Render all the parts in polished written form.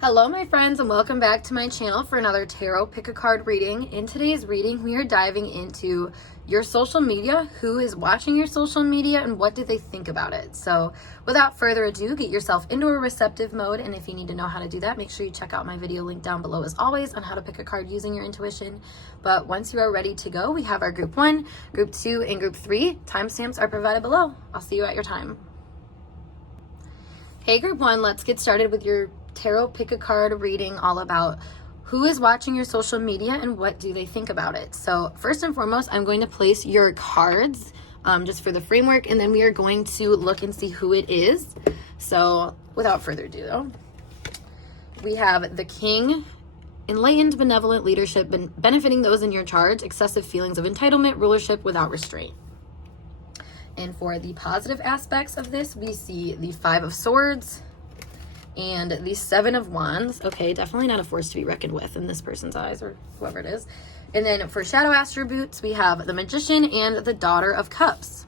Hello my friends, and welcome back to my channel for another tarot pick a card reading. In today's reading, we are diving into your social media, who is watching your social media, and what do they think about it. So without further ado, get yourself into a receptive mode, and if you need to know how to do that, make sure you check out my video link down below as always on how to pick a card using your intuition. But once you are ready to go, we have our group 1, group 2, and group 3. Timestamps are provided below. I'll see you at your time. Hey group 1, let's get started with your tarot pick a card reading all about who is watching your social media and what do they think about it. So first and foremost, I'm going to place your cards just for the framework, and then we are going to look and see who it is. So without further ado though, we have the King, enlightened benevolent leadership, benefiting those in your charge, excessive feelings of entitlement, rulership without restraint. And for the positive aspects of this, we see the 5 of Swords and the 7 of Wands. Okay, definitely not a force to be reckoned with in this person's eyes, or whoever it is. And then for shadow attributes, we have the Magician and the Daughter of Cups.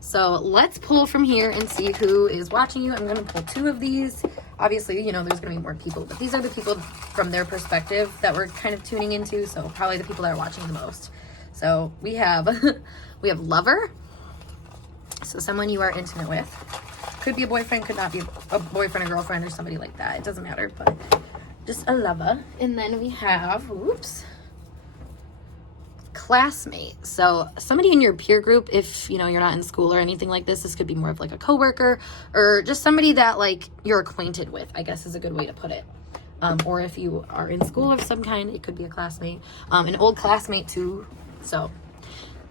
So let's pull from here and see who is watching you. I'm going to pull 2 of these. Obviously, you know, there's going to be more people, but these are the people from their perspective that we're kind of tuning into. So probably the people that are watching the most. So we have, we have Lover. So someone you are intimate with. Could be a boyfriend, could not be a boyfriend or girlfriend or somebody like that. It doesn't matter, but just a lover. And then we have, classmate. So somebody in your peer group, if you know you're not in school or anything like this could be more of like a coworker or just somebody that like you're acquainted with, I guess is a good way to put it. Or if you are in school of some kind, it could be a classmate, an old classmate too. So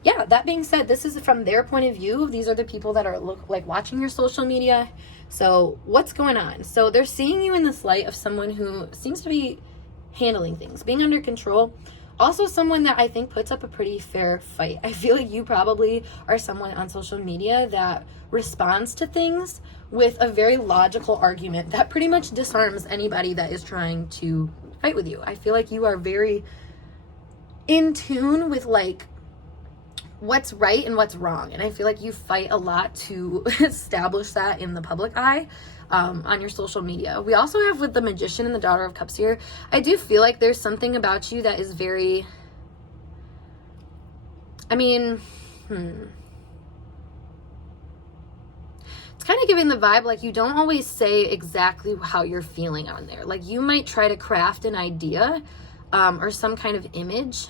yeah, that being said, this is from their point of view. These are the people that are watching your social media. So what's going on? So they're seeing you in this light of someone who seems to be handling things, being under control. Also someone that I think puts up a pretty fair fight. I feel like you probably are someone on social media that responds to things with a very logical argument that pretty much disarms anybody that is trying to fight with you. I feel like you are very in tune with like what's right and what's wrong, and I feel like you fight a lot to establish that in the public eye on your social media. We also have with the Magician and the Daughter of Cups here, I do feel like there's something about you that is very, I mean, it's kind of giving the vibe like you don't always say exactly how you're feeling on there. Like you might try to craft an idea or some kind of image.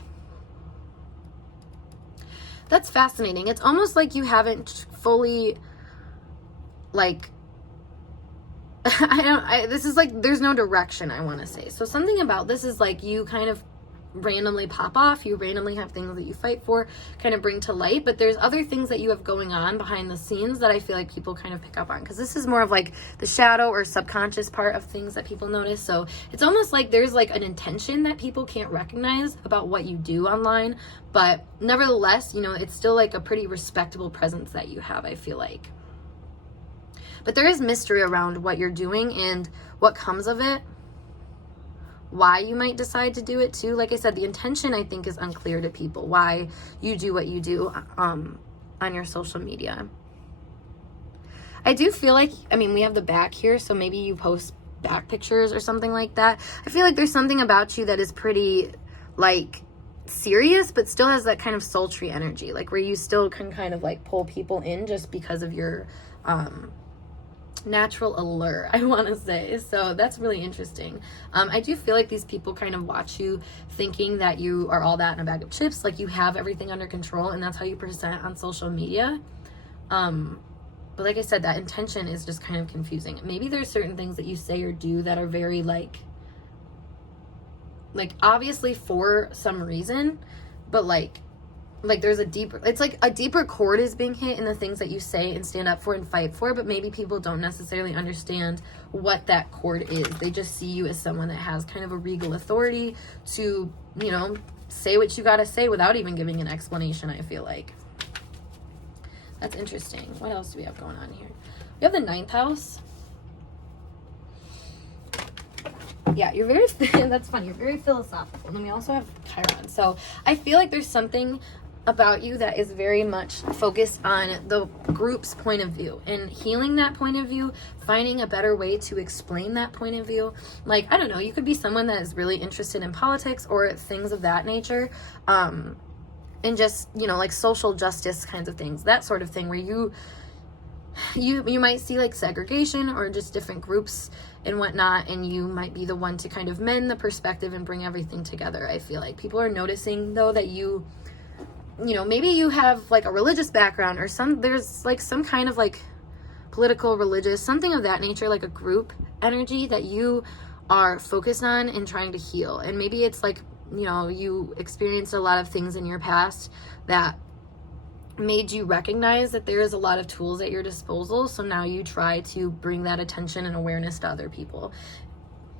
That's fascinating. It's almost like you haven't fully, like, this is like, there's no direction, I want to say. So something about this is like you kind of randomly pop off, you randomly have things that you fight for, kind of bring to light, but there's other things that you have going on behind the scenes that I feel like people kind of pick up on, because this is more of like the shadow or subconscious part of things that people notice. So it's almost like there's like an intention that people can't recognize about what you do online, but nevertheless, you know, it's still like a pretty respectable presence that you have, I feel like. But there is mystery around what you're doing and what comes of it, why you might decide to do it too. Like I said, the intention I think is unclear to people, why you do what you do on your social media. I do feel like, I mean, we have the back here, so maybe you post back pictures or something like that. I feel like there's something about you that is pretty like serious, but still has that kind of sultry energy, like where you still can kind of like pull people in just because of your natural allure, I want to say. So that's really interesting. I do feel like these people kind of watch you thinking that you are all that in a bag of chips, like you have everything under control, and that's how you present on social media. But like I said, that intention is just kind of confusing. Maybe there's certain things that you say or do that are very like obviously for some reason, but like there's a deeper, it's like a deeper chord is being hit in the things that you say and stand up for and fight for, but maybe people don't necessarily understand what that chord is. They just see you as someone that has kind of a regal authority to, you know, say what you gotta say without even giving an explanation, I feel like. That's interesting. What else do we have going on here? We have the 9th house. Yeah, you're very, that's funny, you're very philosophical. And then we also have Chiron. So I feel like there's something about you that is very much focused on the group's point of view and healing that point of view, finding a better way to explain that point of view. Like, I don't know, you could be someone that is really interested in politics or things of that nature, and just, you know, like social justice kinds of things, that sort of thing, where you might see like segregation or just different groups and whatnot, and you might be the one to kind of mend the perspective and bring everything together. I feel like people are noticing though that you know, maybe you have like a religious background or there's like some kind of like political, religious, something of that nature, like a group energy that you are focused on and trying to heal. And maybe it's like, you know, you experienced a lot of things in your past that made you recognize that there is a lot of tools at your disposal. So now you try to bring that attention and awareness to other people.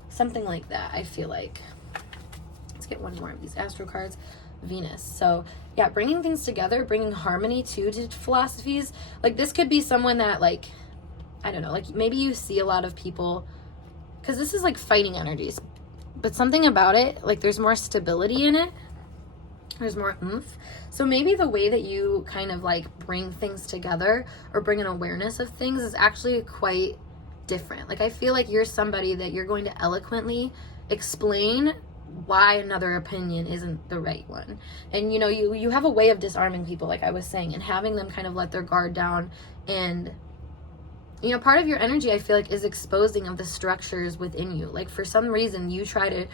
Something like that, I feel like. Let's get one more of these astro cards. Venus. So yeah, bringing things together, bringing harmony to philosophies. Like, this could be someone that, like, I don't know, like maybe you see a lot of people, because this is like fighting energies, but something about it, like there's more stability in it, there's more oomph. So maybe the way that you kind of like bring things together or bring an awareness of things is actually quite different. Like, I feel like you're somebody that you're going to eloquently explain why another opinion isn't the right one. And you know, you have a way of disarming people, like I was saying, and having them kind of let their guard down. And you know, part of your energy, I feel like, is exposing of the structures within you. Like, for some reason you try to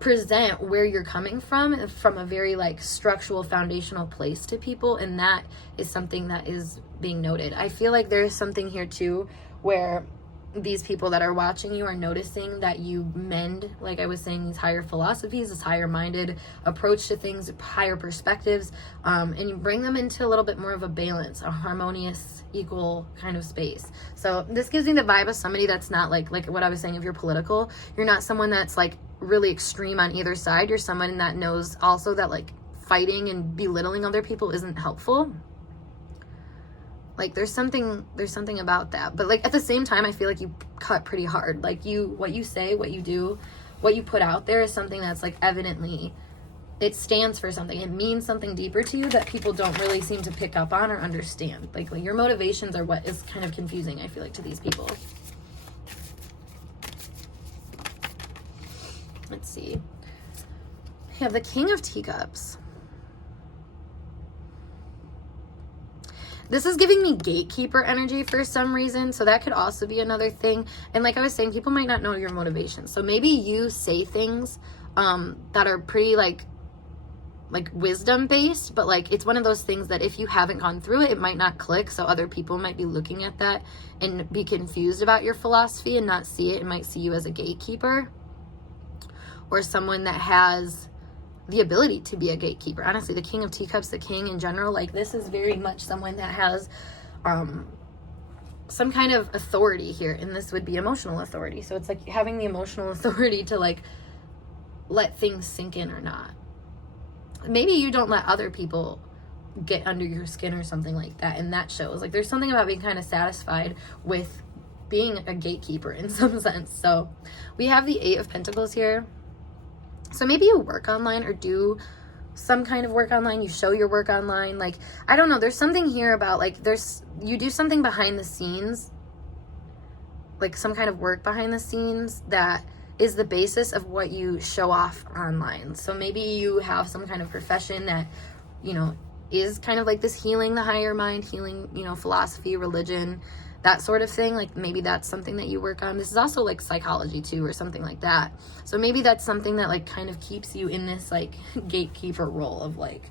present where you're coming from a very like structural, foundational place to people, and that is something that is being noted. I feel like there's something here too where these people that are watching you are noticing that you mend, like I was saying, these higher philosophies, this higher minded approach to things, higher perspectives, and you bring them into a little bit more of a balance, a harmonious, equal kind of space. So this gives me the vibe of somebody that's not like what I was saying, if you're political, you're not someone that's like really extreme on either side. You're someone that knows also that like fighting and belittling other people isn't helpful. Like, there's something about that. But like at the same time, I feel like you cut pretty hard. Like, what you say, what you do, what you put out there is something that's like evidently, it stands for something. It means something deeper to you that people don't really seem to pick up on or understand. Like your motivations are what is kind of confusing, I feel like, to these people. Let's see. We have the King of Teacups. This is giving me gatekeeper energy for some reason, so that could also be another thing. And like I was saying, people might not know your motivation. So maybe you say things that are pretty like wisdom based, but like it's one of those things that if you haven't gone through it, it might not click. So other people might be looking at that and be confused about your philosophy and not see it, and might see you as a gatekeeper or someone that has the ability to be a gatekeeper. Honestly, the King of Teacups, the king in general, like this is very much someone that has some kind of authority here, and this would be emotional authority. So it's like having the emotional authority to like let things sink in or not. Maybe you don't let other people get under your skin or something like that, and that shows. Like, there's something about being kind of satisfied with being a gatekeeper in some sense. So we have the Eight of Pentacles here. So maybe you work online or do some kind of work online. You show your work online. Like, I don't know. There's something here about like you do something behind the scenes, like some kind of work behind the scenes that is the basis of what you show off online. So maybe you have some kind of profession that, you know, is kind of like this healing the higher mind, healing, you know, philosophy, religion, that sort of thing. Like maybe that's something that you work on. This is also like psychology too, or something like that. So maybe that's something that like kind of keeps you in this like gatekeeper role of like,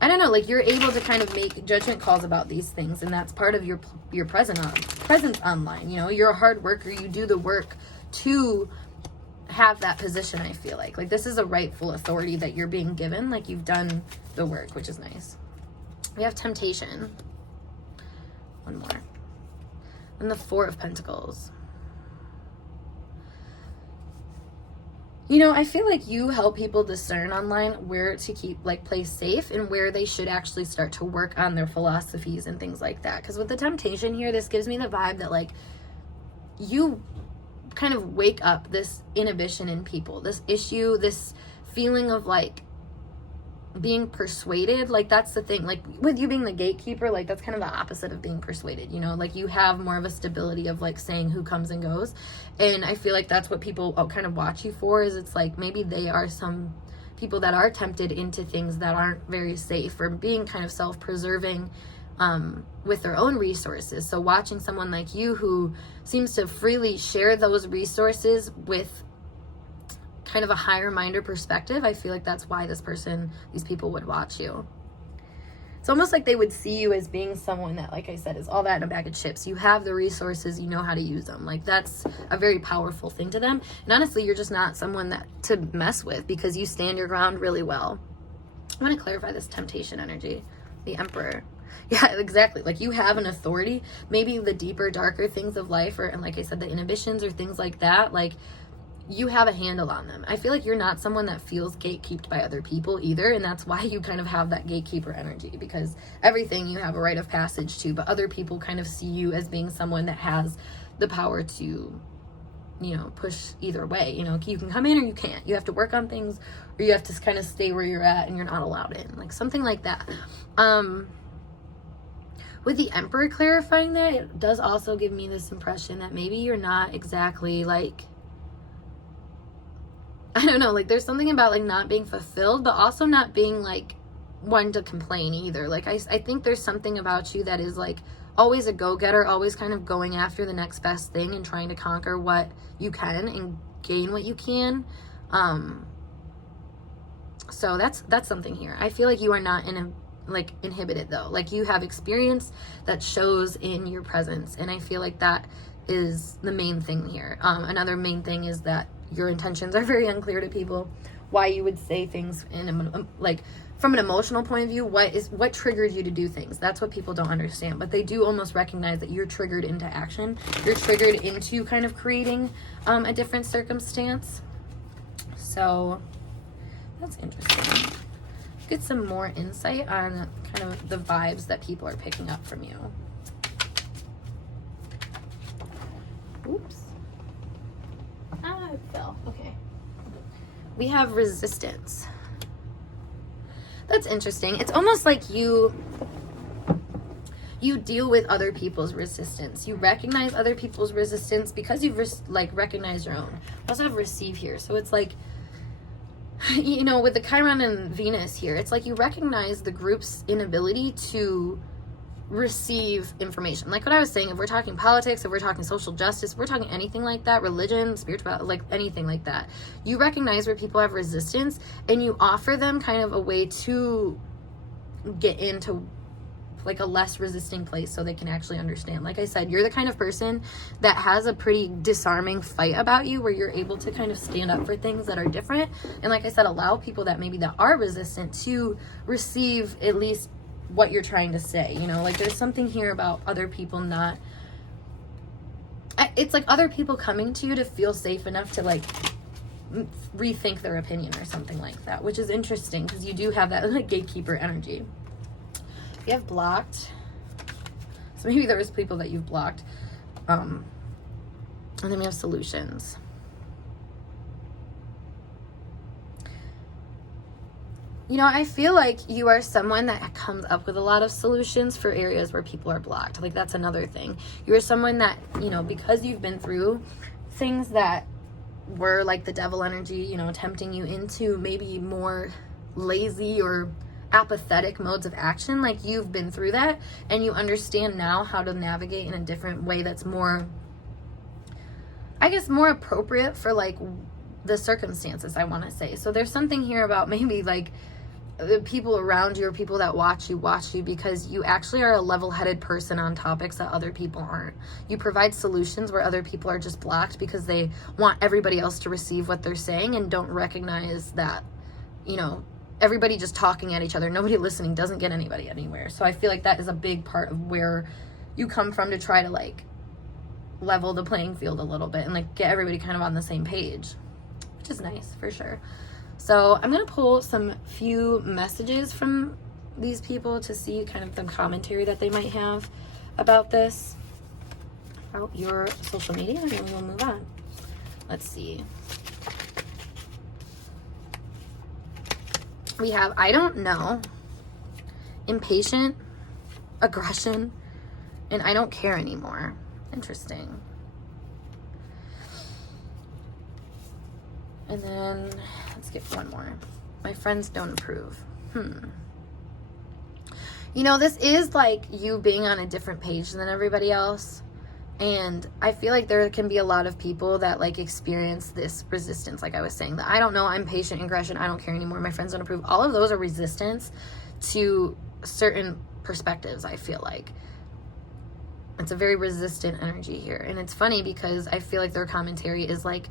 I don't know, like you're able to kind of make judgment calls about these things, and that's part of your presence online. You know, you're a hard worker. You do the work to have that position. I feel like this is a rightful authority that you're being given. Like you've done the work, which is nice. We have Temptation. One more. And the Four of Pentacles. You know, I feel like you help people discern online where to keep, like, play safe and where they should actually start to work on their philosophies and things like that. Because with the Temptation here, this gives me the vibe that, like, you kind of wake up this inhibition in people, this issue, this feeling of, like being persuaded, like that's the thing, like with you being the gatekeeper, like that's kind of the opposite of being persuaded, you know, like you have more of a stability of like saying who comes and goes. And I feel like that's what people kind of watch you for, is it's like maybe they are some people that are tempted into things that aren't very safe, or being kind of self-preserving with their own resources. So watching someone like you who seems to freely share those resources with kind of a higher minder perspective, I feel like that's why these people would watch you. It's almost like they would see you as being someone that, like I said, is all that in a bag of chips. You have the resources, you know how to use them. Like that's a very powerful thing to them. And honestly, you're just not someone that to mess with, because you stand your ground really well. I want to clarify this temptation energy, the Emperor. Yeah, exactly. Like you have an authority, maybe the deeper, darker things of life, and like I said, the inhibitions or things like that, like you have a handle on them. I feel like you're not someone that feels gatekeeped by other people either, and that's why you kind of have that gatekeeper energy, because everything you have a rite of passage to, but other people kind of see you as being someone that has the power to, you know, push either way. You know, you can come in or you can't. You have to work on things, or you have to kind of stay where you're at and you're not allowed in, like something like that. With the Emperor clarifying that, it does also give me this impression that maybe you're not exactly like, I don't know, like there's something about like not being fulfilled, but also not being like one to complain either. Like I think there's something about you that is like always a go-getter, always kind of going after the next best thing and trying to conquer what you can and gain what you can. So that's something here. I feel like you are not inhibited though. Like you have experience that shows in your presence, and I feel like that is the main thing here. Another main thing is that your intentions are very unclear to people. Why you would say things in like from an emotional point of view, what triggered you to do things. That's what people don't understand, but they do almost recognize that you're triggered into action. You're triggered into kind of creating a different circumstance. So that's interesting. Get some more insight on kind of the vibes that people are picking up from you. Oops. It fell. Okay. We have resistance. That's interesting. It's almost like you deal with other people's resistance. You recognize other people's resistance because you've recognized your own. I also have receive here. So it's like, you know, with the Chiron and Venus here, it's like you recognize the group's inability to receive information. Like what I was saying, if we're talking politics, if we're talking social justice, if we're talking anything like that, religion, spirituality, like anything like that, you recognize where people have resistance and you offer them kind of a way to get into like a less resisting place so they can actually understand. Like I said, you're the kind of person that has a pretty disarming fight about you, where you're able to kind of stand up for things that are different, and like I said, allow people that are resistant to receive at least what you're trying to say. You know, like there's something here about other people it's like other people coming to you to feel safe enough to like rethink their opinion or something like that, which is interesting because you do have that like gatekeeper energy. You have blocked, so maybe there was people that you've blocked, and then we have solutions. You know, I feel like you are someone that comes up with a lot of solutions for areas where people are blocked. Like that's another thing. You are someone that, you know, because you've been through things that were like the devil energy, you know, tempting you into maybe more lazy or apathetic modes of action. Like you've been through that and you understand now how to navigate in a different way that's more, I guess, more appropriate for like the circumstances, I want to say. So there's something here about maybe like the people around you or people that watch you because you actually are a level-headed person on topics that other people aren't. You provide solutions where other people are just blocked because they want everybody else to receive what they're saying and don't recognize that, you know, everybody just talking at each other, nobody listening, doesn't get anybody anywhere. So I feel like that is a big part of where you come from to try to like level the playing field a little bit and like get everybody kind of on the same page, which is nice for sure. So I'm going to pull some few messages from these people to see kind of the commentary that they might have about this, about your social media, and then we'll move on. Let's see. We have I don't know, impatient, aggression, and I don't care anymore. Interesting. And then let's get one more. My friends don't approve. You know, this is like you being on a different page than everybody else. And I feel like there can be a lot of people that like experience this resistance. Like I was saying, that I don't know, I'm patient, aggression, I don't care anymore, my friends don't approve. All of those are resistance to certain perspectives, I feel like. It's a very resistant energy here. And it's funny because I feel like their commentary is like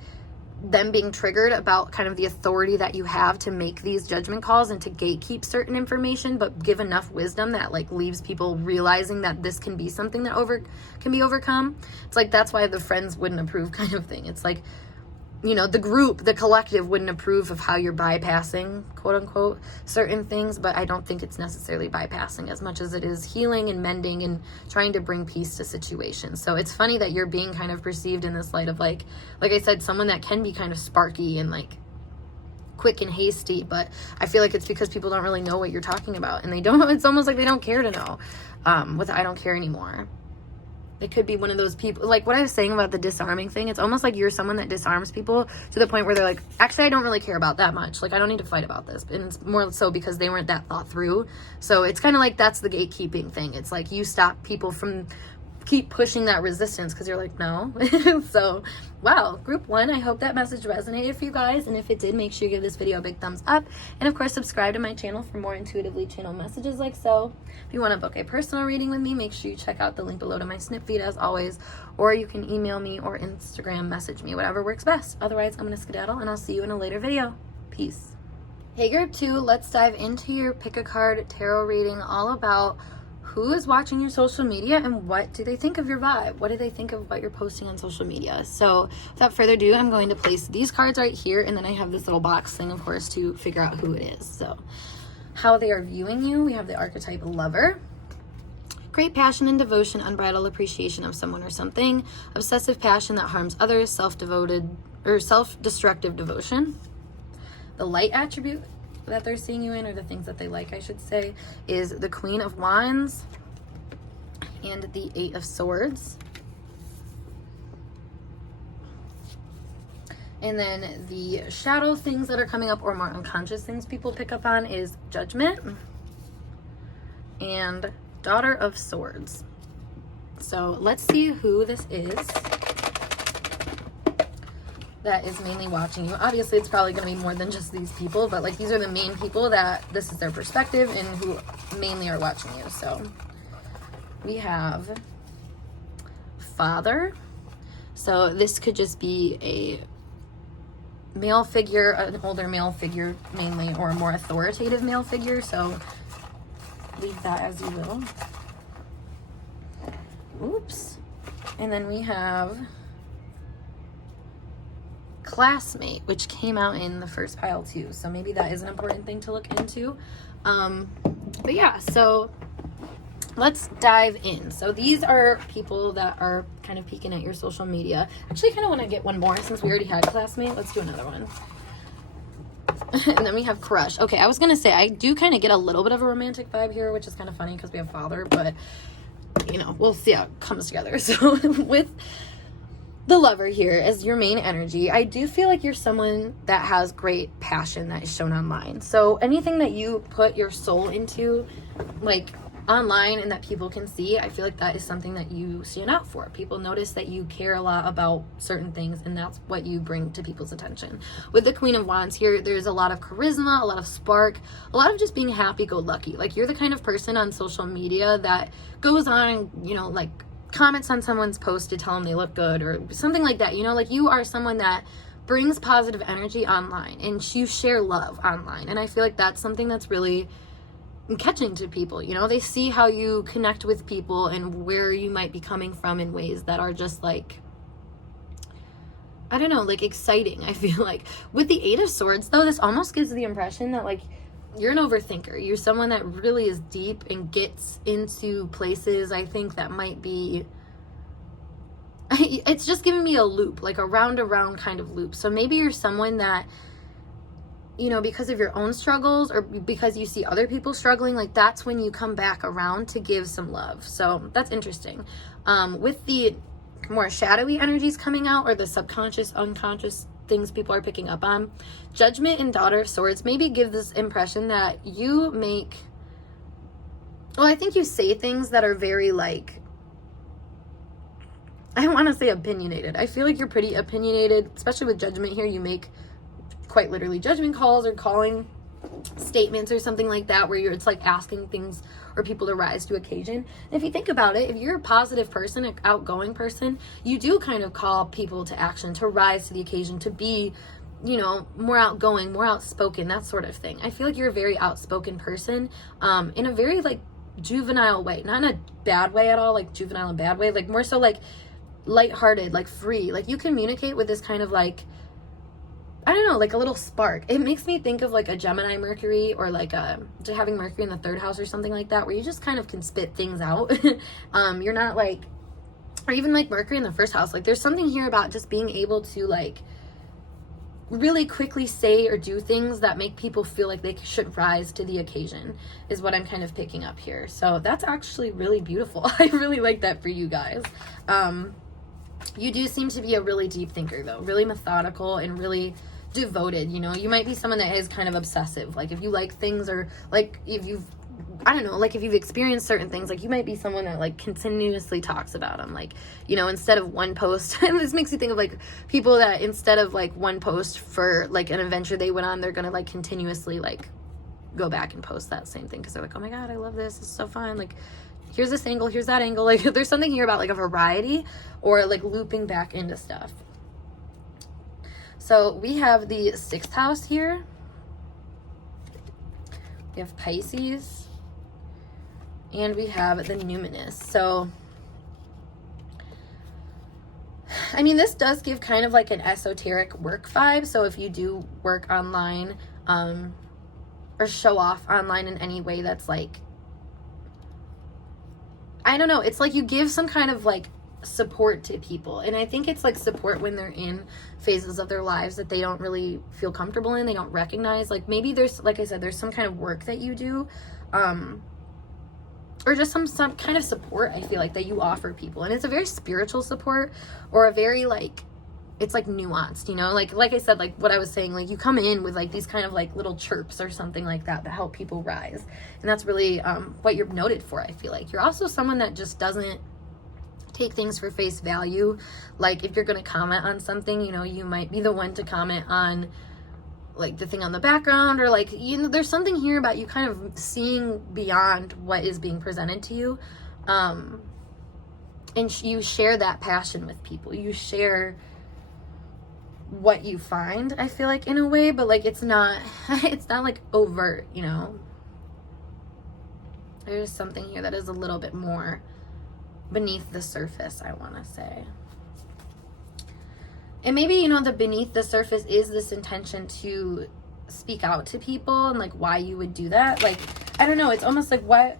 them being triggered about kind of the authority that you have to make these judgment calls and to gatekeep certain information, but give enough wisdom that like leaves people realizing that this can be something that can be overcome. It's like that's why the friends wouldn't approve kind of thing. It's like, you know, the group, the collective wouldn't approve of how you're bypassing, quote unquote, certain things, but I don't think it's necessarily bypassing as much as it is healing and mending and trying to bring peace to situations. So it's funny that you're being kind of perceived in this light of like I said, someone that can be kind of sparky and like quick and hasty, but I feel like it's because people don't really know what you're talking about, and it's almost like they don't care to know, with I don't care anymore. It could be one of those people, like what I was saying about the disarming thing. It's almost like you're someone that disarms people to the point where they're like, actually, I don't really care about that much. Like, I don't need to fight about this. And it's more so because they weren't that thought through. So it's kind of like that's the gatekeeping thing. It's like you stop people from keep pushing that resistance because you're like, no. So, wow, group 1, I hope that message resonated for you guys. And if it did, make sure you give this video a big thumbs up. And of course, subscribe to my channel for more intuitively channeled messages like so. If you want to book a personal reading with me, make sure you check out the link below to my snip feed as always. Or you can email me or Instagram message me, whatever works best. Otherwise, I'm going to skedaddle and I'll see you in a later video. Peace. Hey, group 2, let's dive into your pick a card tarot reading all about who is watching your social media and what do they think of your vibe? What do they think of what you're posting on social media? So without further ado, I'm going to place these cards right here, and then I have this little box thing, of course, to figure out who it is. So how they are viewing you, we have the archetype lover. Great passion and devotion, unbridled appreciation of someone or something. Obsessive passion that harms others, self-devoted or self-destructive devotion. The light attribute that they're seeing you in, or the things that they like, I should say, is the Queen of Wands and the 8 of Swords. And then the shadow things that are coming up, or more unconscious things people pick up on, is Judgment and Daughter of Swords. So let's see who this is that is mainly watching you. Obviously, it's probably going to be more than just these people, but like these are the main people that this is their perspective and who mainly are watching you. So we have Father. So this could just be a male figure, an older male figure mainly, or a more authoritative male figure. So leave that as you will. Oops. And then we have Classmate, which came out in the first pile too, so maybe that is an important thing to look into. But yeah, so let's dive in. So these are people that are kind of peeking at your social media. Actually, I kind of want to get one more since we already had Classmate. Let's do another one. And then we have Crush. Okay, I was gonna say I do kind of get a little bit of a romantic vibe here, which is kind of funny because we have Father, but you know, we'll see how it comes together. So with the Lover here as your main energy, I do feel like you're someone that has great passion that is shown online. So anything that you put your soul into, like online, and that people can see, I feel like that is something that you stand out for. People notice that you care a lot about certain things, and that's what you bring to people's attention. With the Queen of Wands here, there's a lot of charisma, a lot of spark, a lot of just being happy-go-lucky. Like, you're the kind of person on social media that goes on and, you know, like, comments on someone's post to tell them they look good or something like that. You know, like, you are someone that brings positive energy online, and you share love online. And I feel like that's something that's really catching to people. You know, they see how you connect with people and where you might be coming from in ways that are just like, I don't know, like exciting. I feel like with the 8 of Swords though, this almost gives the impression that like you're an overthinker. You're someone that really is deep and gets into places, I think, that might be, it's just giving me a loop, like a round kind of loop. So maybe you're someone that you know, because of your own struggles or because you see other people struggling, like that's when you come back around to give some love. So that's interesting. With the more shadowy energies coming out, or the subconscious, unconscious things people are picking up on, Judgment and Daughter of Swords maybe give this impression that you make, well, I think you say things that are very like, I want to say opinionated. I feel like you're pretty opinionated, especially with Judgment here. You make quite literally judgment calls or calling statements or something like that, where it's like asking things or people to rise to occasion. And if you think about it, if you're a positive person, an outgoing person, you do kind of call people to action, to rise to the occasion, to be, you know, more outgoing, more outspoken, that sort of thing. I feel like you're a very outspoken person, in a very like juvenile way, not in a bad way at all, like juvenile and bad way, like more so like lighthearted, like free. Like you communicate with this kind of like, I don't know, like a little spark. It makes me think of like a Gemini Mercury, or like having Mercury in the 3rd house or something like that, where you just kind of can spit things out. You're not like, or even like Mercury in the 1st house. Like there's something here about just being able to like really quickly say or do things that make people feel like they should rise to the occasion, is what I'm kind of picking up here. So that's actually really beautiful. I really like that for you guys. You do seem to be a really deep thinker though, really methodical and really devoted. You know, you might be someone that is kind of obsessive. Like if you like things, or like if you've, I don't know, like if you've experienced certain things, like you might be someone that like continuously talks about them. Like, you know, instead of one post, and this makes you think of like people that instead of like one post for like an adventure they went on, they're gonna like continuously like go back and post that same thing because they're like, oh my god, I love this, it's so fun, like here's this angle, here's that angle. Like there's something here about like a variety, or like looping back into stuff. So we have the 6th house here. We have Pisces. And we have the Numinous. So, I mean, this does give kind of like an esoteric work vibe. So if you do work online, or show off online in any way that's like, I don't know, it's like you give some kind of like support to people. And I think it's like support when they're in phases of their lives that they don't really feel comfortable in, they don't recognize. Like maybe there's, like I said, there's some kind of work that you do, or just some kind of support, I feel like, that you offer people. And it's a very spiritual support, or a very like, it's like nuanced, you know, like I said, like what I was saying, like you come in with like these kind of like little chirps or something like that that help people rise. And that's really what you're noted for. I feel like you're also someone that just doesn't take things for face value. Like if you're going to comment on something, you know, you might be the one to comment on like the thing on the background, or like, you know, there's something here about you kind of seeing beyond what is being presented to you. And you share that passion with people. You share what you find, I feel like, in a way, but like it's not like overt, you know. There's something here that is a little bit more beneath the surface, I want to say. And maybe, you know, the beneath the surface is this intention to speak out to people, and like why you would do that. Like, I don't know, it's almost like what,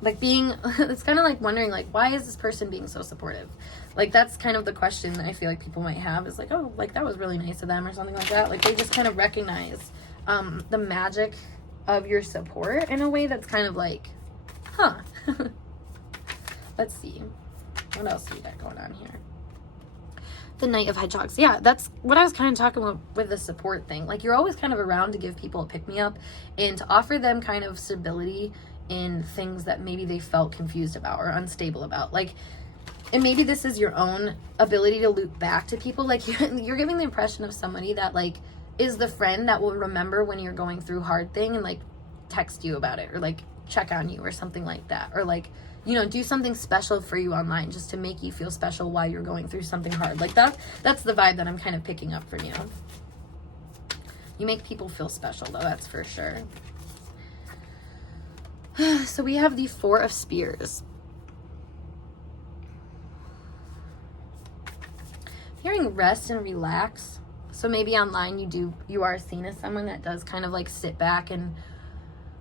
like being, it's kind of like wondering like, why is this person being so supportive? Like that's kind of the question that I feel like people might have, is like, oh, like that was really nice of them, or something like that. Like they just kind of recognize the magic of your support in a way that's kind of like, huh. Let's see, what else do we got going on here? The Knight of Hedgehogs. Yeah, that's what I was kind of talking about with the support thing. Like you're always kind of around to give people a pick-me-up and to offer them kind of stability in things that maybe they felt confused about or unstable about. Like, and maybe this is your own ability to loop back to people. Like you're giving the impression of somebody that like is the friend that will remember when you're going through hard thing and like text you about it, or like check on you or something like that, or like, you know, do something special for you online just to make you feel special while you're going through something hard. Like that's the vibe that I'm kind of picking up from you. You make people feel special though, that's for sure. So we have the Four of Spears. Hearing rest and relax. So maybe online you are seen as someone that does kind of like sit back and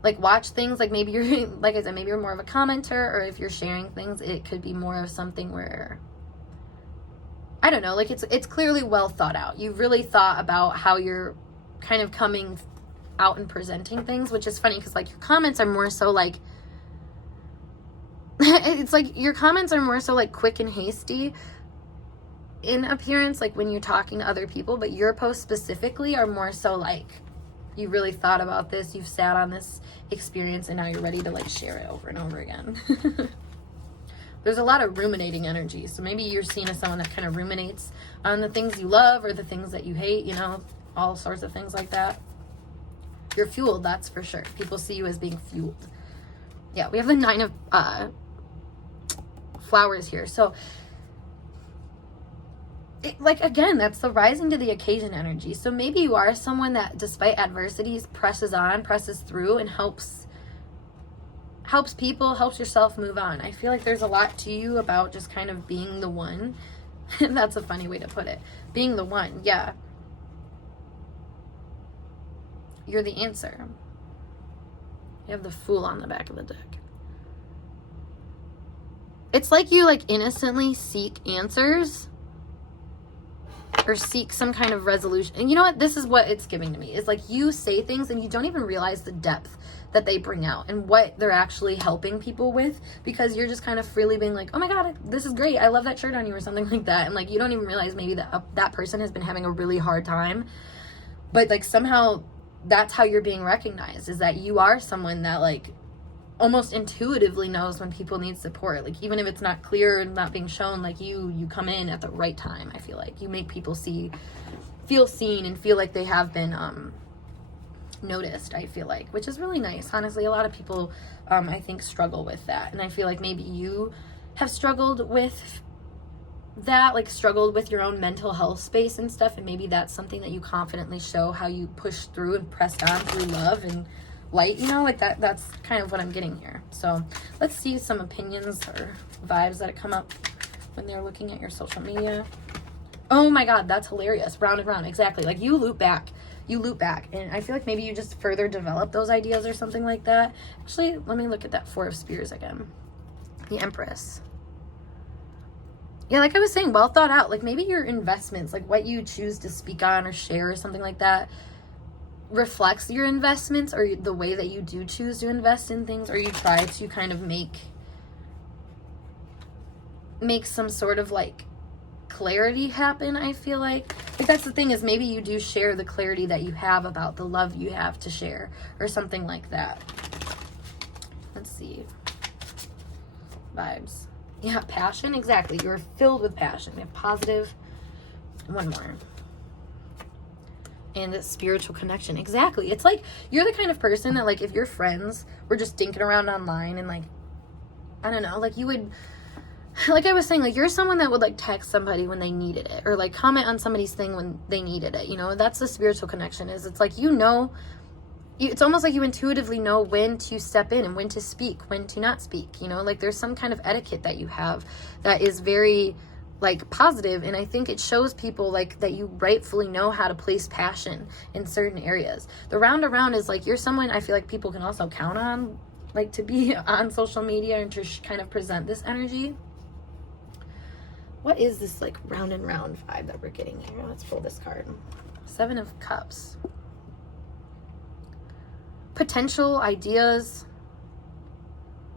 like watch things. Like maybe you're, like I said, maybe you're more of a commenter, or if you're sharing things, it could be more of something where, I don't know, like it's clearly well thought out. You've really thought about how you're kind of coming out and presenting things, which is funny because like your comments are more so like it's like your comments are more so like quick and hasty in appearance, like when you're talking to other people, but your posts specifically are more so like you really thought about this, you've sat on this experience, and now you're ready to like share it over and over again. There's a lot of ruminating energy, so maybe you're seen as someone that kind of ruminates on the things you love or the things that you hate, you know, all sorts of things like that. You're fueled, that's for sure. People see you as being fueled. Yeah, we have the 9 of flowers here. So like, again, that's the rising to the occasion energy. So maybe you are someone that despite adversities presses on, presses through, and helps people, helps yourself move on. I feel like there's a lot to you about just kind of being the one. That's a funny way to put it. Being the one, yeah. You're the answer. You have the Fool on the back of the deck. It's like you like innocently seek answers or seek some kind of resolution. And you know what? This is what it's giving to me. It's like you say things and you don't even realize the depth that they bring out and what they're actually helping people with, because you're just kind of freely being like, oh my God, this is great. I love that shirt on you, or something like that. And like, you don't even realize maybe that person has been having a really hard time, but like somehow that's how you're being recognized, is that you are someone that like almost intuitively knows when people need support. Like even if it's not clear and not being shown, like you come in at the right time. I feel like you make people feel seen and feel like they have been noticed, I feel like, which is really nice. Honestly, a lot of people I think struggle with that, and I feel like maybe you have struggled with that, like struggled with your own mental health space and stuff, and maybe that's something that you confidently show, how you push through and pressed on through love and light, you know, like that's kind of what I'm getting here. So let's see some opinions or vibes that come up when they're looking at your social media. Oh my God, that's hilarious. Round and round, exactly. Like you loop back, and I feel like maybe you just further develop those ideas or something like that. Actually, let me look at that 4 of Spears again. The Empress. Yeah, like I was saying, well thought out. Like maybe your investments, like what you choose to speak on or share or something like that, reflects your investments or the way that you do choose to invest in things, or you try to kind of make some sort of like clarity happen. I feel like that's the thing, is maybe you do share the clarity that you have about the love you have to share or something like that. Let's see. Vibes. Yeah, passion, exactly. You're filled with passion. We have positive. One more. And the spiritual connection. Exactly. It's like you're the kind of person that like if your friends were just dinking around online and like, I don't know, like you would, like I was saying, like you're someone that would like text somebody when they needed it, or like comment on somebody's thing when they needed it. You know, that's the spiritual connection. Is it's like, you know, it's almost like you intuitively know when to step in and when to speak, when to not speak. You know, like there's some kind of etiquette that you have that is very like positive, and I think it shows people like that you rightfully know how to place passion in certain areas. The round around is like you're someone I feel like people can also count on, like to be on social media and to kind of present this energy. What is this like round and round vibe that we're getting here? Let's pull this card. 7 of Cups. Potential ideas,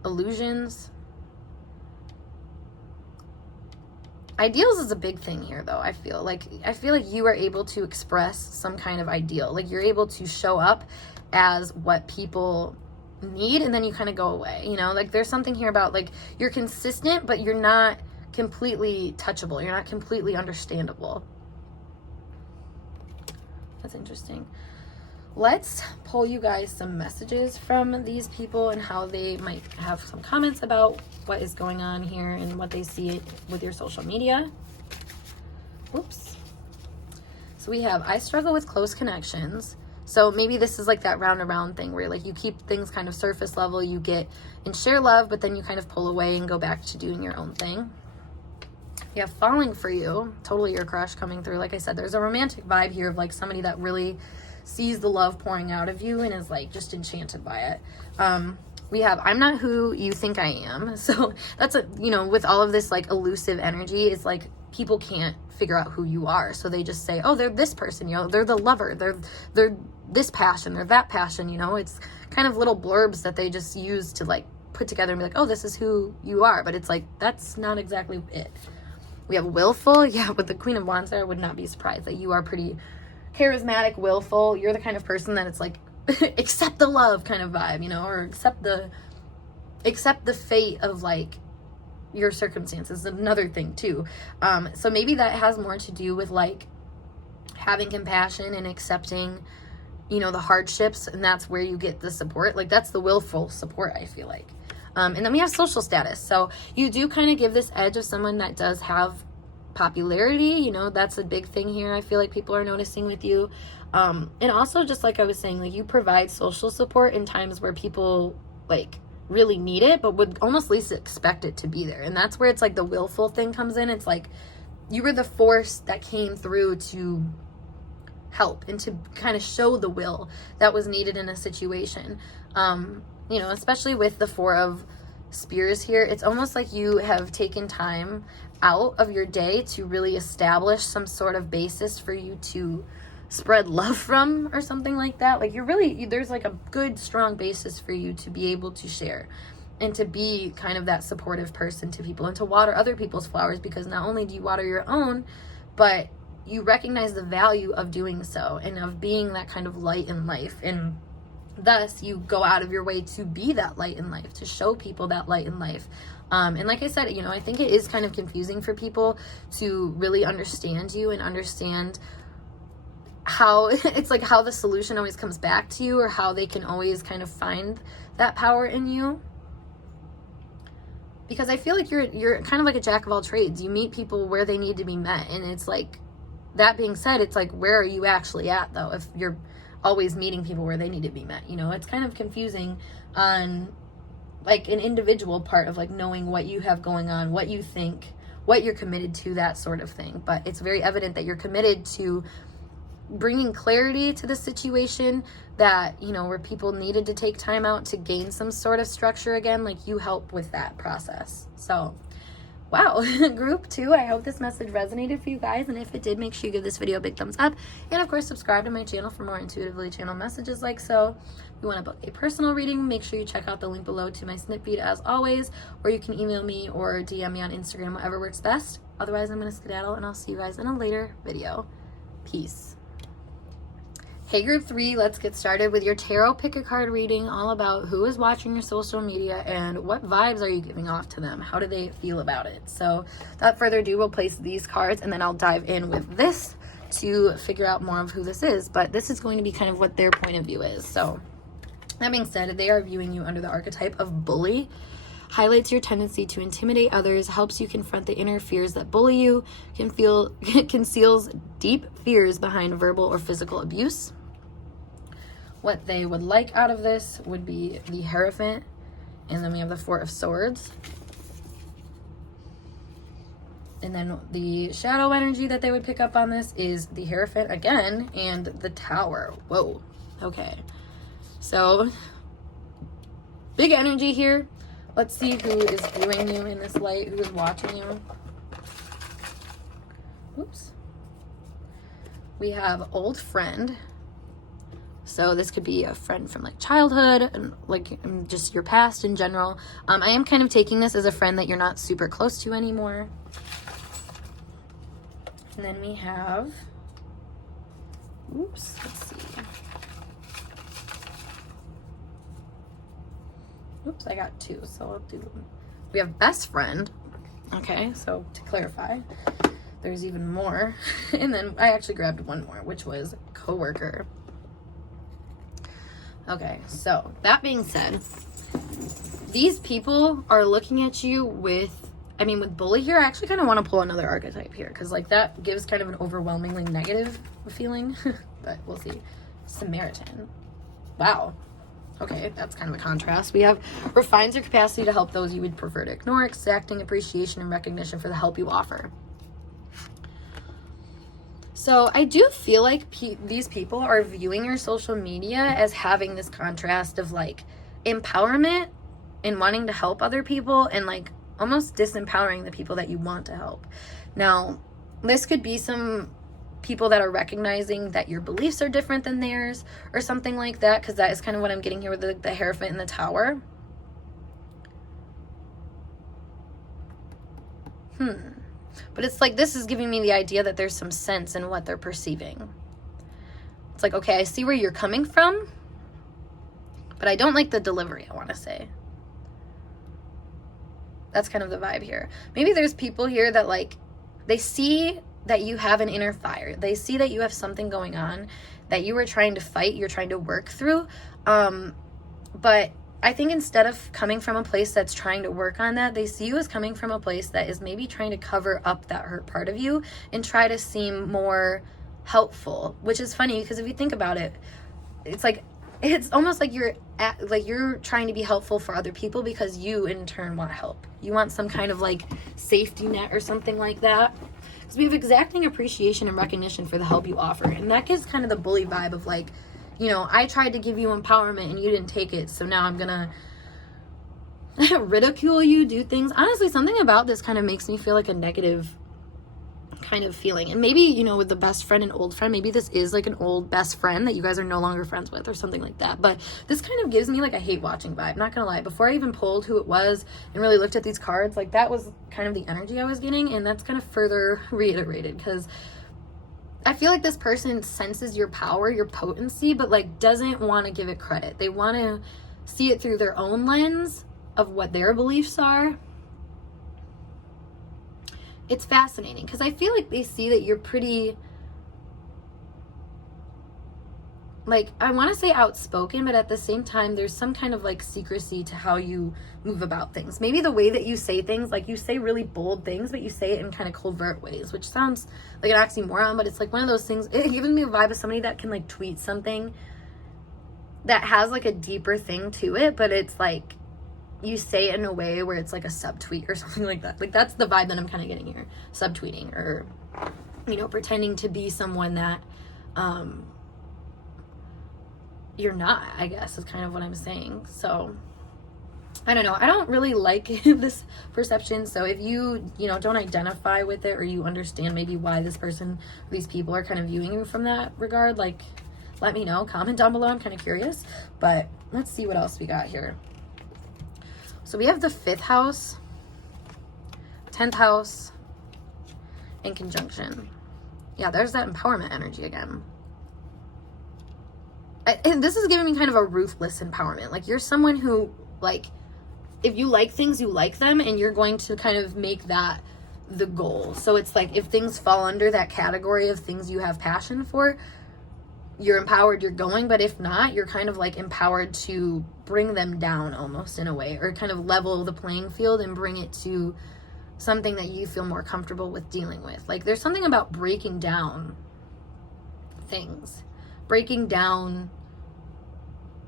illusions. Ideals is a big thing here, though. I feel like you are able to express some kind of ideal. Like you're able to show up as what people need, and then you kind of go away. You know, like there's something here about like you're consistent, but you're not completely touchable. You're not completely understandable. That's interesting. Let's pull you guys some messages from these people and how they might have some comments about what is going on here and what they see with your social media. Oops. So we have, I struggle with close connections. So maybe this is like that round and round thing where like you keep things kind of surface level, you get and share love, but then you kind of pull away and go back to doing your own thing. You have Falling for You, totally your crush coming through. Like I said, there's a romantic vibe here of like somebody that really sees the love pouring out of you and is like just enchanted by it. We have I'm Not Who You Think I Am. So that's a, you know, with all of this like elusive energy, it's like people can't figure out who you are. So they just say, oh, they're this person, you know, they're the lover, they're this passion or that passion, you know. It's kind of little blurbs that they just use to like put together and be like, oh, this is who you are. But it's like, that's not exactly it. We have willful. Yeah, with the Queen of Wands there, I would not be surprised that you are pretty charismatic, willful. You're the kind of person that it's like, accept the love kind of vibe, you know, or accept the fate of like your circumstances. Another thing too. So maybe that has more to do with like having compassion and accepting, you know, the hardships, and that's where you get the support. Like that's the willful support, I feel like. And then we have social status. So you do kind of give this edge of someone that does have popularity, you know, that's a big thing here. I feel like people are noticing with you. And also, just like I was saying, like you provide social support in times where people like really need it, but would almost least expect it to be there. And that's where it's like the willful thing comes in. It's like you were the force that came through to help and to kind of show the will that was needed in a situation. You know, especially with the Four of Spears here, it's almost like you have taken time out of your day to really establish some sort of basis for you to spread love from, or something like that. Like there's like a good strong basis for you to be able to share and to be kind of that supportive person to people and to water other people's flowers, because not only do you water your own, but you recognize the value of doing so and of being that kind of light in life. And thus you go out of your way to be that light in life, to show people that light in life. And like I said, you know, I think it is kind of confusing for people to really understand you and understand how it's like how the solution always comes back to you, or how they can always kind of find that power in you. Because I feel like you're kind of like a jack of all trades. You meet people where they need to be met. And it's like, that being said, it's like, where are you actually at though, if you're always meeting people where they need to be met? You know, it's kind of confusing on like an individual part of like knowing what you have going on, what you think, what you're committed to, that sort of thing. But it's very evident that you're committed to bringing clarity to the situation, that, you know, where people needed to take time out to gain some sort of structure again, like you help with that process. So wow, group 2, I hope this message resonated for you guys, and if it did, make sure you give this video a big thumbs up, and of course subscribe to my channel for more intuitively channeled messages like so. If you want to book a personal reading, make sure you check out the link below to my snip feed as always, or you can email me or DM me on Instagram, whatever works best. Otherwise, I'm going to skedaddle, and I'll see you guys in a later video. Peace. Hey group 3, let's get started with your tarot pick a card reading, all about who is watching your social media and what vibes are you giving off to them. How do they feel about it? So without further ado, we'll place these cards and then I'll dive in with this to figure out more of who this is. But this is going to be kind of what their point of view is. So that being said, they are viewing you under the archetype of bully. Highlights your tendency to intimidate others, helps you confront the inner fears that bully you, conceals deep fears behind verbal or physical abuse. What they would like out of this would be the Hierophant, and then we have the Four of Swords. And then the shadow energy that they would pick up on this is the Hierophant again and the Tower. Whoa. Okay. So, big energy here. Let's see who is viewing you in this light, who is watching you. Oops. We have old friend. So this could be a friend from like childhood and like just your past in general. I am kind of taking this as a friend that you're not super close to anymore. And then we have, oops, let's see. Oops, I got 2, so I'll do, we have best friend. Okay, so to clarify, there's even more. And then I actually grabbed one more, which was coworker. Okay, so that being said, these people are looking at you with, I mean, with bully here, I actually kind of want to pull another archetype here, because like that gives kind of an overwhelmingly negative feeling, but we'll see. Samaritan. Wow. Okay, that's kind of a contrast. We have refines your capacity to help those you would prefer to ignore, exacting appreciation and recognition for the help you offer. So I do feel like these people are viewing your social media as having this contrast of like empowerment and wanting to help other people, and like almost disempowering the people that you want to help. Now, this could be some people that are recognizing that your beliefs are different than theirs or something like that, because that is kind of what I'm getting here with the Hierophant and the Tower. But it's like, this is giving me the idea that there's some sense in what they're perceiving. It's like, okay, I see where you're coming from, but I don't like the delivery, I want to say. That's kind of the vibe here. Maybe there's people here that, like, they see that you have an inner fire. They see that you have something going on that you were trying to fight, you're trying to work through. But I think instead of coming from a place that's trying to work on that, they see you as coming from a place that is maybe trying to cover up that hurt part of you and try to seem more helpful, which is funny because if you think about it, it's like, it's almost like you're trying to be helpful for other people because you in turn want help. You want some kind of like safety net or something like that. Because we have exacting appreciation and recognition for the help you offer. And that gives kind of the bully vibe of like, you know, I tried to give you empowerment and you didn't take it, so now I'm gonna ridicule you, do things. Honestly, something about this kind of makes me feel like a negative kind of feeling. And maybe, you know, with the best friend and old friend, maybe this is like an old best friend that you guys are no longer friends with or something like that. But this kind of gives me like a hate watching vibe, not gonna lie. Before I even pulled who it was and really looked at these cards, like that was kind of the energy I was getting, and that's kind of further reiterated because I feel like this person senses your power, your potency, but like doesn't want to give it credit. They want to see it through their own lens of what their beliefs are. It's fascinating because I feel like they see that you're pretty, like, I want to say outspoken, but at the same time, there's some kind of like secrecy to how you move about things. Maybe the way that you say things, like you say really bold things, but you say it in kind of covert ways, which sounds like an oxymoron, but it's like one of those things. It gives me a vibe of somebody that can like tweet something that has like a deeper thing to it, but it's like you say it in a way where it's like a subtweet or something like that. Like that's the vibe that I'm kind of getting here. Subtweeting or, you know, pretending to be someone that you're not, I guess, is kind of what I'm saying. So I don't know. I don't really like this perception. So if you know, don't identify with it or you understand maybe why this person, these people are kind of viewing you from that regard, like let me know. Comment down below. I'm kind of curious. But let's see what else we got here. So we have the 5th house, 10th house, in conjunction. Yeah, there's that empowerment energy again. And this is giving me kind of a ruthless empowerment. Like you're someone who, like, if you like things, you like them, and you're going to kind of make that the goal. So it's like if things fall under that category of things you have passion for, you're empowered, you're going. But if not, you're kind of like empowered to bring them down almost in a way, or kind of level the playing field and bring it to something that you feel more comfortable with dealing with. Like there's something about breaking down things, breaking down,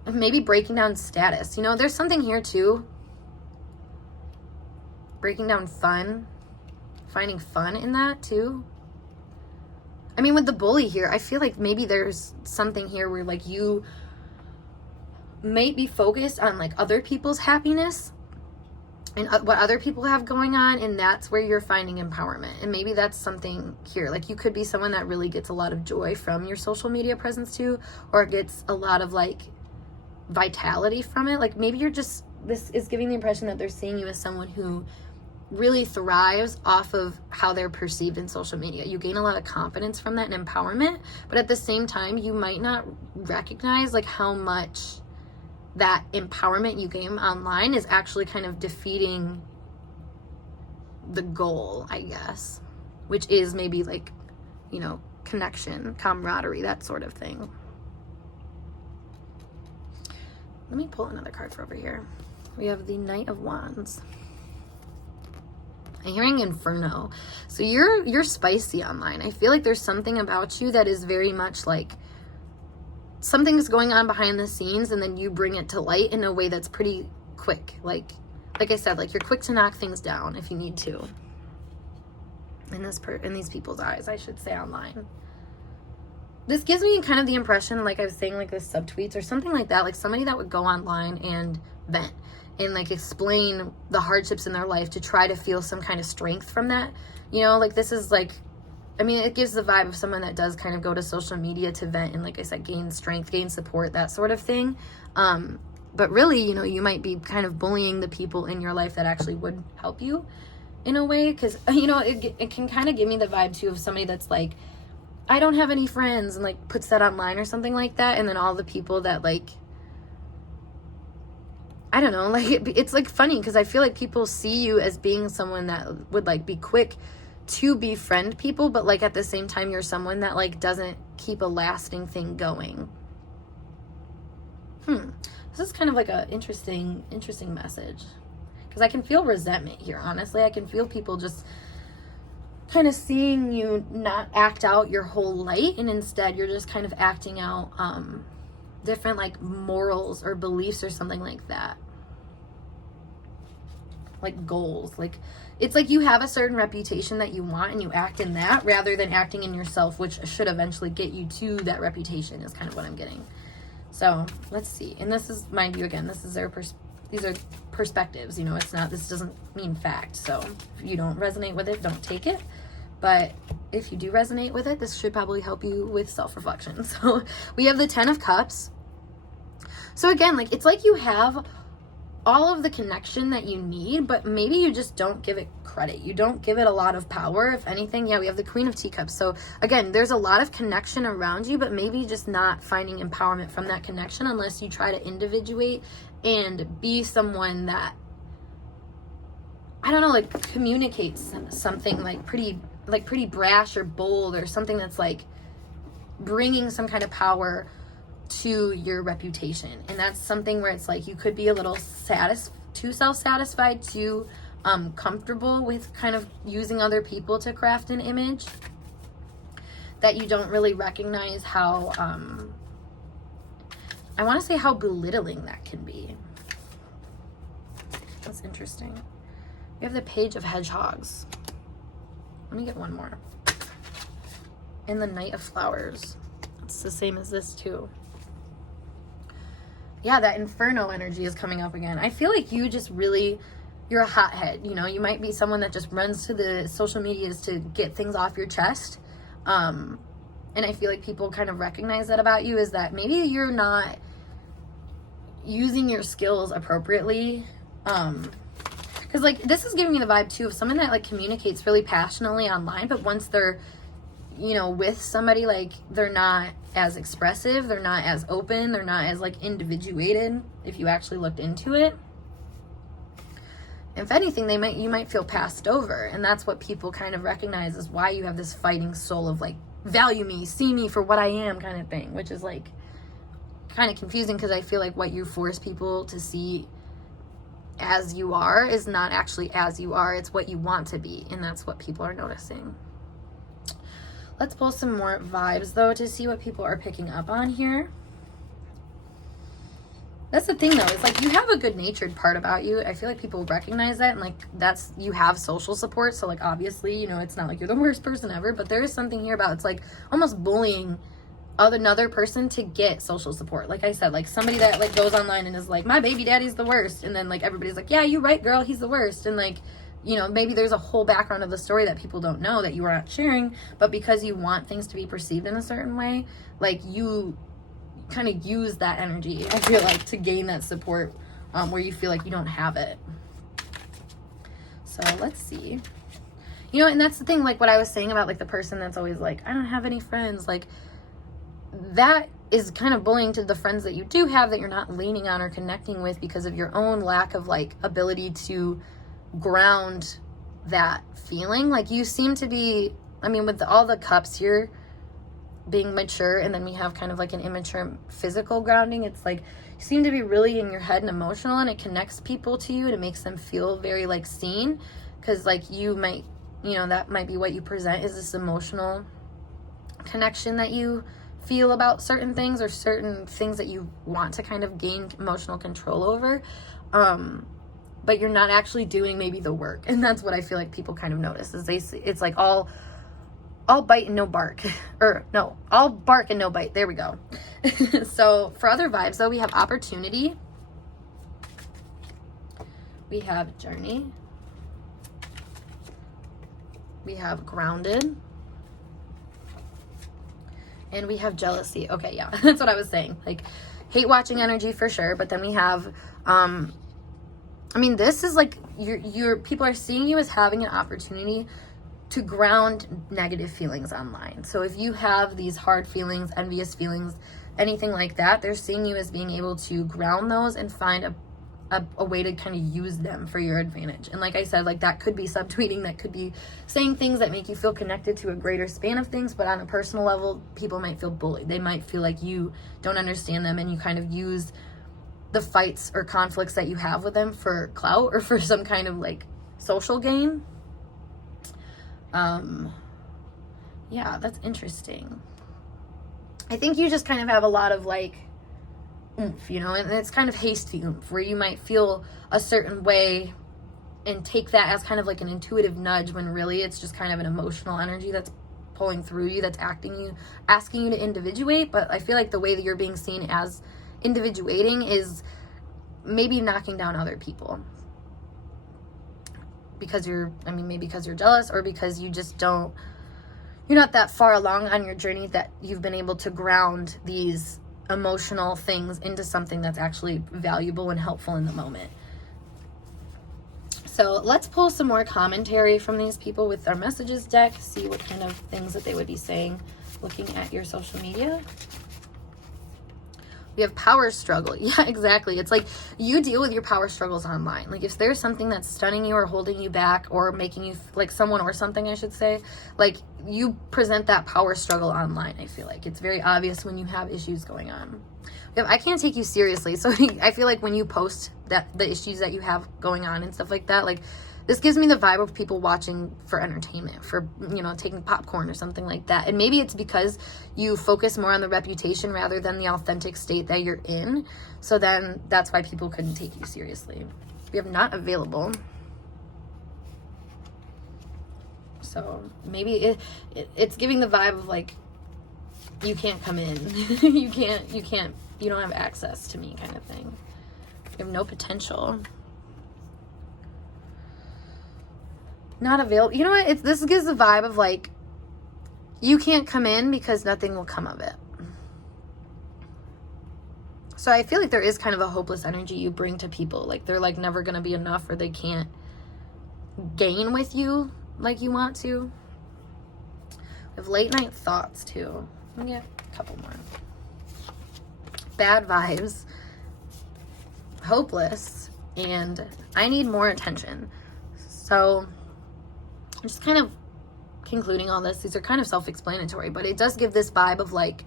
maybe breaking down status. You know, there's something here too. Breaking down fun, finding fun in that too. I mean, with the bully here, I feel like maybe there's something here where like you may be focused on like other people's happiness and what other people have going on, and that's where you're finding empowerment. And maybe that's something here. Like you could be someone that really gets a lot of joy from your social media presence too, or gets a lot of like vitality from it. Like maybe you're just, this is giving the impression that they're seeing you as someone who really thrives off of how they're perceived in social media. You gain a lot of confidence from that and empowerment, but at the same time, you might not recognize like how much that empowerment you gain online is actually kind of defeating the goal, I guess, which is maybe like, you know, connection, camaraderie, that sort of thing. Let me pull another card for over here. We have the Knight of Wands. I'm hearing Inferno. So you're spicy online. I feel like there's something about you that is very much like something's going on behind the scenes, and then you bring it to light in a way that's pretty quick. Like I said, like you're quick to knock things down if you need to. In these people's eyes, I should say, online. This gives me kind of the impression, like I was saying, like the subtweets or something like that, like somebody that would go online and vent and like explain the hardships in their life to try to feel some kind of strength from that. You know, like this is like I mean, it gives the vibe of someone that does kind of go to social media to vent and, like I said, gain strength, gain support, that sort of thing. But really, you know, you might be kind of bullying the people in your life that actually would help you in a way. Because, you know, it can kind of give me the vibe, too, of somebody that's like, I don't have any friends, and, like, puts that online or something like that. And then all the people that, like, I don't know, like, it's, like, funny because I feel like people see you as being someone that would, like, be quick to befriend people, but, like, at the same time, you're someone that, like, doesn't keep a lasting thing going. This is kind of like a interesting message, because I can feel resentment here, honestly. I can feel people just kind of seeing you not act out your whole light, and instead you're just kind of acting out different, like, morals or beliefs or something like that. Like goals, like it's like you have a certain reputation that you want and you act in that rather than acting in yourself, which should eventually get you to that reputation, is kind of what I'm getting. So let's see. And this is, mind you, again, this is these are perspectives, you know, it's not, this doesn't mean fact. So if you don't resonate with it, don't take it. But if you do resonate with it, this should probably help you with self-reflection. So we have the 10 of Cups. So again, like, it's like you have all of the connection that you need, but maybe you just don't give it credit. You don't give it a lot of power. If anything, yeah, we have the Queen of Teacups. So again, there's a lot of connection around you, but maybe just not finding empowerment from that connection unless you try to individuate and be someone that, I don't know, like, communicates something like pretty brash or bold, or something that's like bringing some kind of power to your reputation. And that's something where it's like you could be a little too self-satisfied, too comfortable with kind of using other people to craft an image, that you don't really recognize how I want to say how belittling that can be. That's interesting. We have the Page of Hedgehogs. Let me get one more. And the Knight of Flowers. It's the same as this too. Yeah, that Inferno energy is coming up again. I feel like you just really, you're a hothead. You know, you might be someone that just runs to the social medias to get things off your chest. And I feel like people kind of recognize that about you, is that maybe you're not using your skills appropriately. Because, like, this is giving me the vibe too of someone that, like, communicates really passionately online, but once they're, you know, with somebody, like, they're not as expressive, they're not as open, they're not as, like, individuated, if you actually looked into it. If anything, you might feel passed over, and that's what people kind of recognize is why you have this fighting soul of, like, value me, see me for what I am kind of thing, which is, like, kind of confusing, because I feel like what you force people to see as you are is not actually as you are, it's what you want to be, and that's what people are noticing. Let's pull some more vibes, though, to see what people are picking up on here. That's the thing, though. It's like you have a good-natured part about you. I feel like people recognize that, and, like, you have social support. So, like, obviously, you know, it's not like you're the worst person ever, but there is something here about, it's like almost bullying another person to get social support. Like I said, like somebody that, like, goes online and is like, my baby daddy's the worst. And then, like, everybody's like, yeah, you're right, girl, he's the worst. And, like, you know, maybe there's a whole background of the story that people don't know that you are not sharing, but because you want things to be perceived in a certain way, like, you kind of use that energy, I feel like, to gain that support where you feel like you don't have it. So let's see. You know, and that's the thing, like what I was saying about, like, the person that's always like, I don't have any friends, like, that is kind of bullying to the friends that you do have, that you're not leaning on or connecting with because of your own lack of, like, ability to ground that feeling. Like, you seem to be, I mean, with all the cups here being mature, and then we have kind of like an immature physical grounding, it's like you seem to be really in your head and emotional, and it connects people to you and it makes them feel very, like, seen, because, like, you might, you know, that might be what you present, is this emotional connection that you feel about certain things, or certain things that you want to kind of gain emotional control over, but you're not actually doing maybe the work. And that's what I feel like people kind of notice, is it's like all bite and no bark, or no, all bark and no bite. There we go. So for other vibes, though, we have opportunity, we have journey, we have grounded, And we have jealousy. Okay, yeah, that's what I was saying. Like, hate watching energy for sure. But then we have, I mean, this is like your people are seeing you as having an opportunity to ground negative feelings online. So if you have these hard feelings, envious feelings, anything like that, they're seeing you as being able to ground those and find a way to kind of use them for your advantage. And like I said, like that could be subtweeting, that could be saying things that make you feel connected to a greater span of things, but on a personal level, people might feel bullied. They might feel like you don't understand them and you kind of use the fights or conflicts that you have with them for clout or for some kind of like social gain. Yeah, that's interesting. I think you just kind of have a lot of like oomph, you know, and it's kind of hasty oomph where you might feel a certain way and take that as kind of like an intuitive nudge when really it's just kind of an emotional energy that's pulling through you, that's asking you to individuate. But I feel like the way that you're being seen as individuating is maybe knocking down other people because maybe because you're jealous or because you're not that far along on your journey that you've been able to ground these emotional things into something that's actually valuable and helpful in the moment. So let's pull some more commentary from these people with our messages deck, see what kind of things that they would be saying looking at your social media. We have power struggle. Yeah, exactly. It's like you deal with your power struggles online. Like if there's something that's stunning you or holding you back or making you like someone or something, I should say, like you present that power struggle online. I feel like it's very obvious when you have issues going on. I can't take you seriously. So I feel like when you post the issues that you have going on and stuff like that, like this gives me the vibe of people watching for entertainment, for, taking popcorn or something like that. And maybe it's because you focus more on the reputation rather than the authentic state that you're in. So then that's why people couldn't take you seriously. We have not available. So maybe it's giving the vibe of like, you can't come in. You don't have access to me kind of thing. You have no potential. Not available. You know what? This gives the vibe of like, you can't come in because nothing will come of it. So I feel like there is kind of a hopeless energy you bring to people. Like they're like never going to be enough or they can't gain with you like you want to. We have late night thoughts too. Let me get a couple more. Bad vibes. Hopeless. And I need more attention. So I'm just kind of concluding all this. These are kind of self-explanatory, but it does give this vibe of like,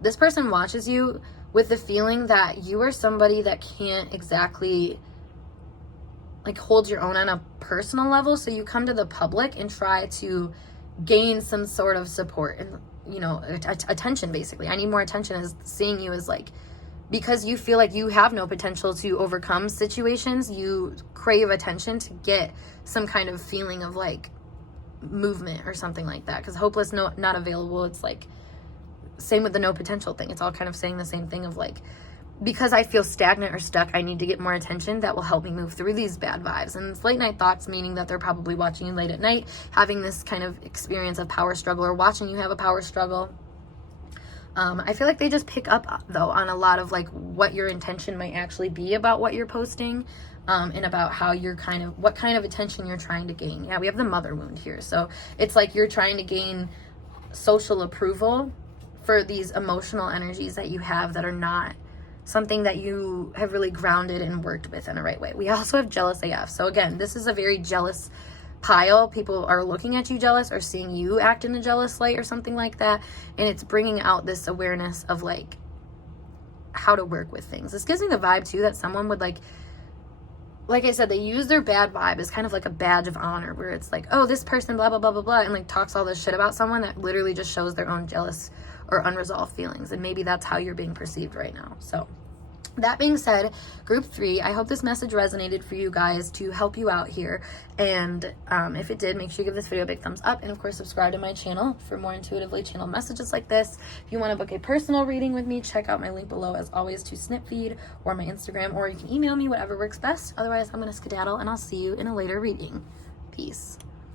this person watches you with the feeling that you are somebody that can't exactly like hold your own on a personal level. So you come to the public and try to gain some sort of support and, attention basically. I need more attention as seeing you as like, because you feel like you have no potential to overcome situations, you crave attention to get some kind of feeling of like movement or something like that. Because hopeless, not available, it's like same with the no potential thing. It's all kind of saying the same thing of like, because I feel stagnant or stuck, I need to get more attention that will help me move through these bad vibes. And it's late night thoughts, meaning that they're probably watching you late at night, having this kind of experience of power struggle or watching you have a power struggle. I feel like they just pick up though on a lot of like what your intention might actually be about what you're posting, and about how you're what kind of attention you're trying to gain. Yeah, we have the mother wound here. So it's like you're trying to gain social approval for these emotional energies that you have that are not something that you have really grounded and worked with in a right way. We also have jealous AF. So again, this is a very jealous pile. People are looking at you jealous or seeing you act in a jealous light or something like that. And it's bringing out this awareness of like how to work with things. This gives me the vibe too that someone would like I said, they use their bad vibe as kind of like a badge of honor where it's like, oh, this person, blah, blah, blah, blah, blah, and like talks all this shit about someone that literally just shows their own jealous or unresolved feelings. And maybe that's how you're being perceived right now. So that being said, group 3, I hope this message resonated for you guys to help you out here. And if it did, make sure you give this video a big thumbs up. And of course, subscribe to my channel for more intuitively channeled messages like this. If you want to book a personal reading with me, check out my link below as always to Snipfeed or my Instagram, or you can email me, whatever works best. Otherwise, I'm going to skedaddle and I'll see you in a later reading. Peace.